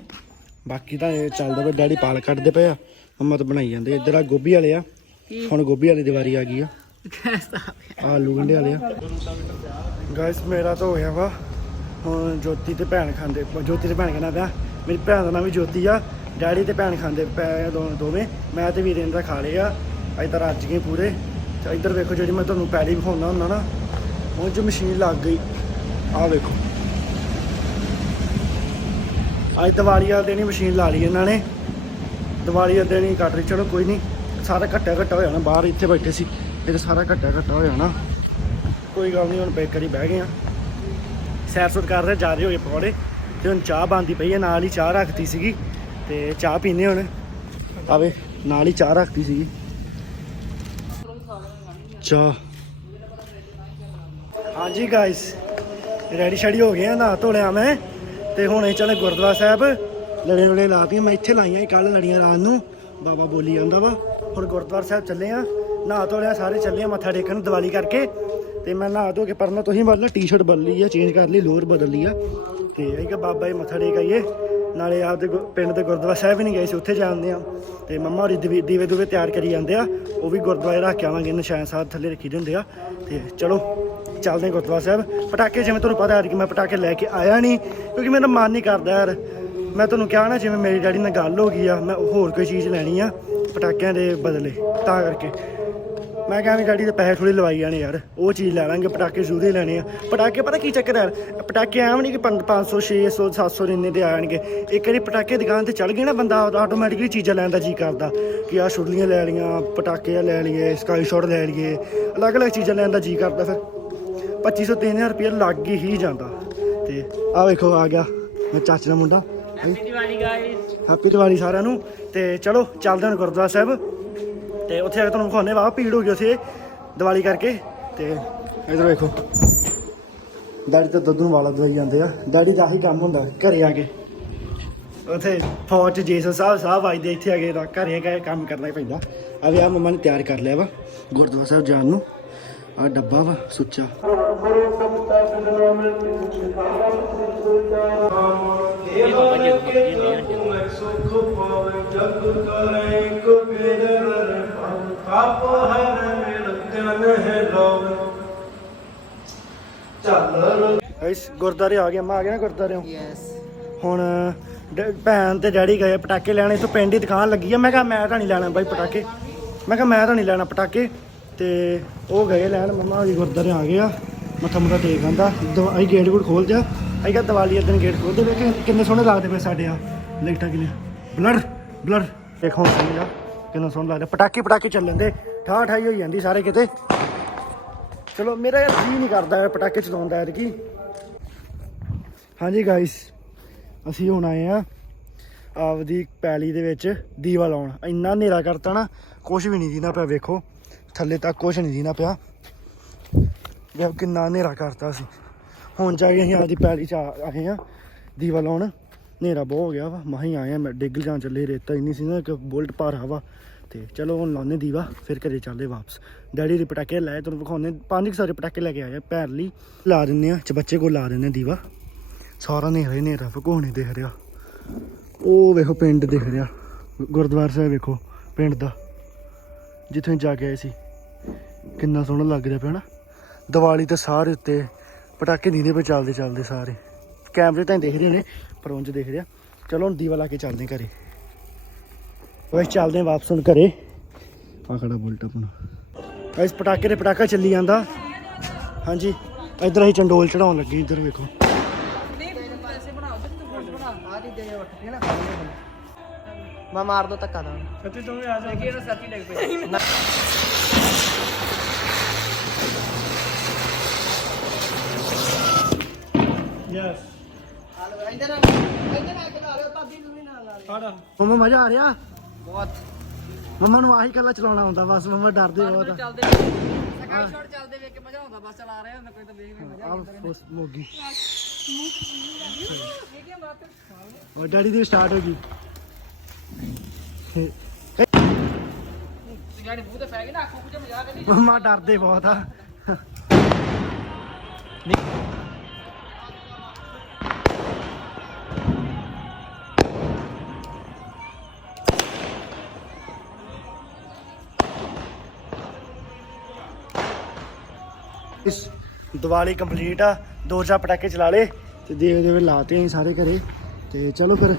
ਬਾਕੀ ਤਾਂ ਇਹ ਚੱਲਦਾ ਪਿਆ, ਡੈਡੀ ਪਾਲ ਕੱਢਦੇ ਪਏ ਆ, ਮੰਮਾ ਤਾਂ ਬਣਾਈ ਜਾਂਦੇ ਇੱਧਰ ਆ ਗੋਭੀ ਵਾਲੇ ਆ, ਹੁਣ ਗੋਭੀ ਵਾਲੀ ਦੀਵਾਰੀ ਆ ਗਈ ਆ। ਆਲੂ ਗੰਢੇ ਵਾਲੇ ਆ। ਗਾਇਸ ਮੇਰਾ ਤਾਂ ਹੋਇਆ ਵਾ, ਹੁਣ ਜੋਤੀ ਤੇ ਭੈਣ ਖਾਂਦੇ, ਜੋਤੀ ਤੇ ਭੈਣ ਕਹਿੰਦਾ ਪਿਆ, ਮੇਰੀ ਭੈਣ ਦਾ ਨਾਮ ਵੀ ਜੋਤੀ ਆ, ਡੈਡੀ ਤੇ ਭੈਣ ਖਾਂਦੇ ਪਏ ਦੋ- ਦੋਵੇਂ, ਮੈਂ ਤੇ ਵੀਰੇ ਖਾ ਲਏ ਆ ਇੱਧਰ ਰੱਜ ਗਏ ਪੂਰੇ। ਤੇ ਇੱਧਰ ਵੇਖੋ ਜਿਹੜੀ ਮੈਂ ਤੁਹਾਨੂੰ ਪੈੜੀ ਵਿਖਾਉਂਦਾ ਹੁੰਦਾ ਨਾ, ਉਹ 'ਚ ਮਸ਼ੀਨ ਲੱਗ ਗਈ। ਆਹ ਵੇਖੋ। ਅੱਜ ਦੀਵਾਲੀ ਵਾਲੇ ਦਿਨ ਹੀ ਮਸ਼ੀਨ ਲਾ ਲਈ ਇਹਨਾਂ ਨੇ। ਦੀਵਾਲੀ ਵਾਲੇ ਦਿਨ ਹੀ ਕੱਟ ਰਹੀ ਚਲੋ ਕੋਈ ਨਹੀਂ, ਸਾਰਾ ਘੱਟਾ ਘੱਟਾ ਹੋ ਜਾਣਾ, ਬਾਹਰ ਇੱਥੇ ਬੈਠੇ ਸੀ, ਇਹ ਸਾਰਾ ਘੱਟਾ ਘੱਟਾ ਹੋ ਜਾਣਾ। ਕੋਈ ਗੱਲ ਨਹੀਂ, ਹੁਣ ਬੇਕਰੀ ਬਹਿ ਗਏ ਆ ਸੈਰ ਸੁਰ ਕਰ ਰਹੇ, ਜਾ ਰਹੇ ਹੋਏ ਪਕੌੜੇ। ਤੇ ਹੁਣ ਚਾਹ ਬੰਦੀ ਪਈ ਹੈ, ਨਾਲ ਹੀ ਚਾਹ ਰੱਖਤੀ ਸੀਗੀ। ਤੇ ਚਾਹ ਪੀਨੇ ਹੁਣ। ਆਵੇ, ਨਾਲ ਹੀ ਚਾਹ ਰੱਖਤੀ ਸੀਗੀ। ਚਾਹ। ਹਾਂਜੀ ਗਾਇਸ ਰੈਡੀ ਸ਼ੈਡੀ ਹੋ ਗਏ ਆ ਨਾ ਧੋ ਲਿਆ ਮੈਂ। ਤੇ ਹੁਣ ਅਸੀਂ ਚੱਲੇ ਗੁਰਦੁਆਰਾ ਸਾਹਿਬ, ਲੜੇ ਲੜੇ ਲਾਤੀਆਂ ਮੈਂ ਇੱਥੇ ਲਾਈਆਂ ਕੱਲ ਲੜੀਆਂ ਰਾਤ ਨੂੰ। ਬਾਬਾ ਬੋਲੀ ਜਾਂਦਾ ਵਾ। ਹੁਣ ਗੁਰਦੁਆਰਾ ਸਾਹਿਬ ਚੱਲੇ ਆ। ਨਹਾ ਧੋ ਲਿਆ, ਸਾਰੇ ਚੱਲੇ ਆ, ਮੱਥਾ ਟੇਕਣ ਦੀਵਾਲੀ ਕਰਕੇ। ਤੇ ਮੈਂ ਨਹਾ ਧੋ ਕੇ ਪਰਨਾ ਤੁਸੀਂ ਬਦਲ ਟੀ-ਸ਼ਰਟ ਬਦਲ ਲਈ ਆ ਚੇਂਜ ਕਰ ਲਈ, ਲੋਅਰ ਬਦਲ ਲਈ ਆ। ਤੇ ਇਹ ਕਿ ਬਾਬਾ ਜੀ ਮੱਥਾ ਟੇਕ ਆਈਏ। ਨਾਲੇ ਆਪਦੇ ਗੁ- ਪਿੰਡ ਦੇ ਗੁਰਦੁਆਰਾ ਸਾਹਿਬ ਵੀ ਨਹੀਂ ਗਏ ਸੀ, ਉੱਥੇ ਜਾਂਦੇ ਆ। ਤੇ ਮੰਮਾ ਹੋਰੀ ਦੀਵੇ ਦੂਵੇ ਤਿਆਰ ਕਰੀ ਜਾਂਦੇ ਆ। ਉਹ ਵੀ ਗੁਰਦੁਆਰੇ ਰੱਖ ਕੇ ਆਵਾਂਗੇ, ਨਿਸ਼ਾਨ ਸਾਹਿਬ ਥੱਲੇ ਰੱਖੀ ਦੇ ਹੁੰਦੇ ਆ। ਤੇ ਚਲੋ ਚੱਲਦੇ ਹਾਂ ਗੁਰਦੁਆਰਾ ਸਾਹਿਬ। ਪਟਾਕੇ ਜਿਵੇਂ ਤੁਹਾਨੂੰ ਪਤਾ ਹੈ ਕਿ ਮੈਂ ਪਟਾਕੇ ਲੈ ਕੇ ਆਇਆ ਨਹੀਂ, ਕਿਉਂਕਿ ਮੇਰਾ ਮਨ ਨਹੀਂ ਕਰਦਾ ਯਾਰ। ਮੈਂ ਤੁਹਾਨੂੰ ਕਿਹਾ ਨਾ, ਜਿਵੇਂ ਮੇਰੀ ਡੈਡੀ ਨਾਲ ਗੱਲ ਹੋ ਗਈ ਆ, ਮੈਂ ਹੋਰ ਕੋਈ ਚੀਜ਼ ਲੈਣੀ ਆ ਪਟਾਕਿਆਂ ਦੇ ਬਦਲੇ, ਤਾਂ ਕਰਕੇ। ਮੈਂ ਕਿਹਾ ਵੀ ਡੈਡੀ ਦੇ ਪੈਸੇ ਥੋੜੀ ਲਵਾਈ ਜਾਣੇ ਯਾਰ, ਉਹ ਚੀਜ਼ ਲੈ ਲਾਂਗੇ, ਪਟਾਕੇ ਜ਼ਰੂਰ ਹੀ ਲੈਣੇ ਆ। ਪਟਾਕੇ ਪਤਾ ਕੀ ਚੱਕਰ ਹੈ ਯਾਰ, ਪਟਾਕੇ ਐਵੇਂ ਨਹੀਂ ਕਿ 500 600 700 ਇੰਨੇ ਦੇ ਆਣਗੇ ਇੱਕ ਵਾਰੀ ਪਟਾਕੇ ਦੁਕਾਨ ਤੇ ਚੜ ਗਏ ਨਾ ਬੰਦਾ ਆਟੋਮੈਟਿਕਲੀ ਚੀਜ਼ਾਂ ਲੈਣ ਦਾ ਜੀ ਕਰਦਾ ਕਿ ਆ ਛੁੱਟੀਆਂ ਲੈ ਲਈਆਂ, ਪਟਾਕੇ ਲੈ ਲਈਏ ਸਕਾਈ ਸ਼ਾਟ ਲੈ ਲਈਏ, ਅਲੱਗ-ਅਲੱਗ ਚੀਜ਼ਾਂ ਲੈਣ ਦਾ ਜੀ ਕਰਦਾ ਫਿਰ। 2500 3000 ਰੁਪਏ ਲੱਗ ਹੀ ਜਾਂਦਾ। ਤੇ ਆ ਵੇਖੋ ਆ ਗਿਆ ਮੈਂ ਚਾਚੇ ਦਾ ਮੁੰਡਾ। Happy Diwali guys happy Diwali ਸਾਰਿਆਂ ਨੂੰ। ਤੇ ਚਲੋ ਚੱਲਦੇ ਹਾਂ ਗੁਰਦੁਆਰਾ ਸਾਹਿਬ। ਤੇ ਉੱਥੇ ਆ ਕੇ ਤੁਹਾਨੂੰ ਵਿਖਾਉਂਦੇ ਵਾਹ ਭੀੜ ਹੋ ਗਈ ਉੱਥੇ ਦੀਵਾਲੀ ਕਰਕੇ। ਤੇ ਇਧਰ ਵੇਖੋ। ਡੈਡੀ ਤਾਂ ਦੁੱਧ ਨੂੰ ਵਾਲਾ ਦਵਾਈ ਜਾਂਦੇ ਆ। ਡੈਡੀ ਦਾ ਆਹੀ ਕੰਮ ਹੁੰਦਾ ਘਰੇ ਆ ਕੇ। ਉੱਥੇ ਫੌਜ ਜੇਸਨ ਸਾਹਿਬ ਸਾਹਿਬ ਆਈਦੇ ਇੱਥੇ ਆ ਕੇ ਘਰੇ ਆ ਕੇ ਕੰਮ ਕਰਨਾ ਹੀ ਪੈਂਦਾ। ਆ ਵੀ ਆ ਮੰਮਾ ਨੇ ਤਿਆਰ ਕਰ ਲਿਆ ਵਾ ਗੁਰਦੁਆਰਾ ਸਾਹਿਬ ਜਾਣ ਨੂੰ। ਆ ਡੱਬਾ ਵਾ ਸੁੱਚਾ। ਇਸ ਗੁਰਦਾਰੇ ਆ ਗਏ ਅੰਮਾ ਆ ਗਏ ਨਾ ਗੁਰਦਾਰੇ ਯੈਸ ਹੁਣ ਭੈਣ ਤੇ ਡੈਡੀ ਗਏ ਪਟਾਕੇ ਲੈਣੇ ਤੋਂ ਪਿੰਡ ਦੀ ਦੁਕਾਨ ਲੱਗੀ ਆ? ਮੈਂ ਕਿਹਾ ਮੈਂ ਤਾਂ ਨਹੀਂ ਲੈਣਾ ਬਾਈ ਪਟਾਕੇ। ਮੈਂ ਕਿਹਾ ਮੈਂ ਤਾਂ ਨਹੀਂ ਲੈਣਾ ਪਟਾਕੇ। ਤੇ ਉਹ ਗਏ ਲੈਣ, ਮੰਮਾ ਜੀ ਗੁਰਦਾਰੇ ਆ ਗਏ ਆ। ਮੱਥਾ ਮੁੱਥਾ ਟੇਕ ਆਂਦਾ ਅਸੀਂ ਗੇਟ ਗੂਟ ਖੋਲ ਜਾ। ਅਸੀਂ ਕਿਹਾ ਦੀਵਾਲੀ ਦਿਨ ਗੇਟ ਖੋਲਦੇ ਵੇ ਕਿ ਕਿੰਨੇ ਸੋਹਣੇ ਲੱਗਦੇ ਪਏ ਸਾਡੇ ਆ। ਲਾਈਟਾਂ ਕਿੰਨੇ ਬਲਰ ਬਲਰ। ਦੇਖੋ ਸਮਝਾ ਕਿੰਨਾ ਸੋਹਣਾ ਲੱਗਦਾ। ਪਟਾਕੇ ਪਟਾਕੇ ਚੱਲਣ ਦੇ। ਠਾ ਠਾਈ ਹੋਈ ਜਾਂਦੀ ਸਾਰੇ ਕਿਤੇ। ਚਲੋ, ਮੇਰਾ ਯਾਰ ਜੀ ਨਹੀਂ ਕਰਦਾ ਪਟਾਕੇ ਚਲਾਉਣ ਦਾ ਯਾਰ ਕੀ ਹਾਂਜੀ ਗਾਇਸ ਅਸੀਂ ਹੁਣ ਆਏ ਆ ਆਪਦੀ ਪੈਲੀ ਦੇ ਵਿੱਚ ਦੀਵਾ ਲਾਉਣ। ਇੰਨਾ ਹਨੇਰਾ ਕਰਤਾ ਨਾ ਕੁਝ ਵੀ ਨਹੀਂ ਦੀਨਾ ਪਿਆ, ਵੇਖੋ। ਥੱਲੇ ਤੱਕ ਕੁਝ ਨਹੀਂ ਦੀਨਾ ਪਿਆ। ਵੇਖ ਕਿੰਨਾ ਹਨੇਰਾ ਕਰਤਾ ਸੀ। ਹੁਣ ਜਾ ਕੇ ਅਸੀਂ ਆਪਦੀ ਪੈਲੀ ਚ ਆ- ਆਏ ਆ, ਦੀਵਾ ਲਾਉਣ। ਹਨੇਰਾ ਬਹੁਤ ਹੋ ਗਿਆ ਵਾ। ਮਹੀਂ ਆਏ ਆ, ਮੈਂ ਡਿੱਗ ਜਾਣ ਚੱਲੇ, ਰੇਤਾ ਇੰਨੀ ਸੀ ਨਾ ਕਿ ਬੁਲਟ ਭਾਰਾ ਵਾ। ਤੇ ਚਲੋ ਹੁਣ ਲਾਉਨੇ ਦੀਵਾ, ਫਿਰ ਘਰੇ ਚੱਲਦੇ ਵਾਪਸ। ਡੈਡੀ ਦੇ ਪਟਾਕੇ ਲਾਏ ਤੁਹਾਨੂੰ ਵਿਖਾਉਣੇ ਪੰਜ ਕੁ ਸਾਰੇ ਪਟਾਕੇ ਲੈ ਕੇ ਆਏ ਆ ਭੈਣ ਲਈ। ਲਾ ਦਿੰਨੇ ਆ ਚ ਬੱਚੇ ਕੋਲ ਲਾ ਦਿੰਨੇ ਆ ਦੀਵਾ। ਸਾਰਾ ਹਨੇਰਾ ਹੀ ਨੇਰਾ ਫਕੋਣੇ ਦਿਖ ਰਿਹਾ। ਉਹ ਵੇਖੋ ਪਿੰਡ ਦਿਖ ਰਿਹਾ। ਗੁਰਦੁਆਰਾ ਸਾਹਿਬ ਵੇਖੋ, ਪਿੰਡ ਦਾ। ਜਿੱਥੋਂ ਜਾ ਕੇ ਆਏ ਸੀ। ਕਿੰਨਾ ਸੋਹਣਾ ਲੱਗ ਰਿਹਾ ਪਿਆ ਨਾ। ਦੀਵਾਲੀ ਤਾਂ ਸਾਰੇ ਉੱਤੇ ਪਟਾਕੇ ਦੀਨੇ ਪੇ ਚੱਲਦੇ ਚੱਲਦੇ ਸਾਰੇ। ਕੈਮਰੇ ਤਾਂ ਨੀ ਦਿਖ ਰਹੇ ਨੇ, ਪਰ ਉਂਝ ਦਿਖ ਰਿਹਾ। ਚਲੋ ਹੁਣ ਦੀਵਾ ਲਾ ਕੇ ਚੱਲਦੇ ਹਾਂ ਘਰੇ। ਵੈਸੇ ਚੱਲਦੇ ਹਾਂ ਵਾਪਸ ਹੁਣ ਘਰੇ। ਆ ਖੜਾ ਬੁਲਟ ਆਪਣਾ। ਇਸ ਪਟਾਕੇ ਦੇ ਪਟਾਕਾ ਚੱਲੀ ਜਾਂਦਾ। ਹਾਂਜੀ, ਇੱਧਰ ਅਸੀਂ ਚੰਡੋਲ ਚੜਾਉਣ ਲੱਗੇ ਇੱਧਰ ਵੇਖੋ। ਮੈਂ ਮਾਰ ਦੋ ਧੱਕਾ ਦਾ ਸੱਤੀ ਤੂੰ ਵੀ ਆ ਜਾ। ਕਿ ਇਹਨਾਂ ਸਾਥੀ ਲੱਗ ਪਏ ਯੈਸ ਇੱਧਰ ਆ ਇੱਧਰ ਆ ਕੇ ਲਾ ਲਿਓ ਭਾਬੀ ਨੂੰ ਵੀ ਨਾਲ ਲਾ ਫੜ ਮੰਮਾ ਮਜ਼ਾ ਆ ਰਿਹਾ? ਬਹੁਤ। ਮੰਮਾ ਨੂੰ ਆਹੀ ਕੱਲਾ ਚਲਾਉਣਾ ਆਉਂਦਾ ਬਸ ਮੰਮਾ ਡਰਦੇ ਬਹੁਤ ਆ। ਚੱਲਦੇ ਸਕਾਈ ਸ਼ਾਟ ਚੱਲਦੇ ਵੇਖ ਕੇ ਮਜ਼ਾ ਆਉਂਦਾ ਬਸ ਚਲਾ ਰਹੇ ਹੁੰਦਾ ਕੋਈ ਤਾਂ ਵੇਖ ਵੇਖ ਮਜ਼ਾ ਆਹ ਉਸ ਮੋਗੀ। ਉਹ ਡੈਡੀ ਦੀ ਸਟਾਰਟ ਹੋ ਗਈ। ਜਿਹੜੇ ਮੂੰਹ ਤੇ ਪੈ ਗਏ ਨਾ ਅੱਖੋਂ ਕੁਝ ਮਜ਼ਾਕ ਨਹੀਂ ਮੰਮਾ ਡਰਦੇ ਬਹੁਤ ਆ। ਇਸ ਦੀਵਾਲੀ ਕੰਪਲੀਟ ਆ। ਦੋ ਚਾਰ ਪਟਾਕੇ ਚਲਾ ਲੇ ਤੇ ਦੇਵੇ ਦੇਵੇ ਲਾਤੇ ਅਸੀਂ ਸਾਰੇ ਘਰੇ। ਤੇ ਚਲੋ ਫਿਰ।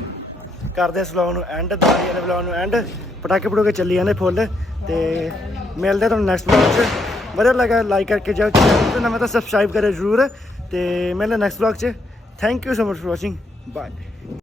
ਕਰਦੇ ਇਸ ਵਲੌਗ ਨੂੰ ਐਂਡ ਦੀਵਾਲੀ ਵਾਲੇ ਵਲੌਗ ਨੂੰ ਐਂਡ ਪਟਾਕੇ ਪਟੂਕੇ ਚੱਲੀ ਜਾਂਦੇ ਫੁੱਲ ਤੇ ਮਿਲਦੇ ਤੁਹਾਨੂੰ ਨੈਕਸਟ ਵਲੌਗ 'ਚ। ਵਧੀਆ ਲੱਗਾ ਲਾਈਕ ਕਰਕੇ ਜਾਓ ਚੈਨਲ ਤੇ ਨਵਾਂ ਤਾਂ ਸਬਸਕ੍ਰਾਈਬ ਕਰਿਓ ਜ਼ਰੂਰ। ਤੇ ਮਿਲਦੇ ਨੈਕਸਟ ਵਲੌਗ 'ਚ। Thank you so much for watching bye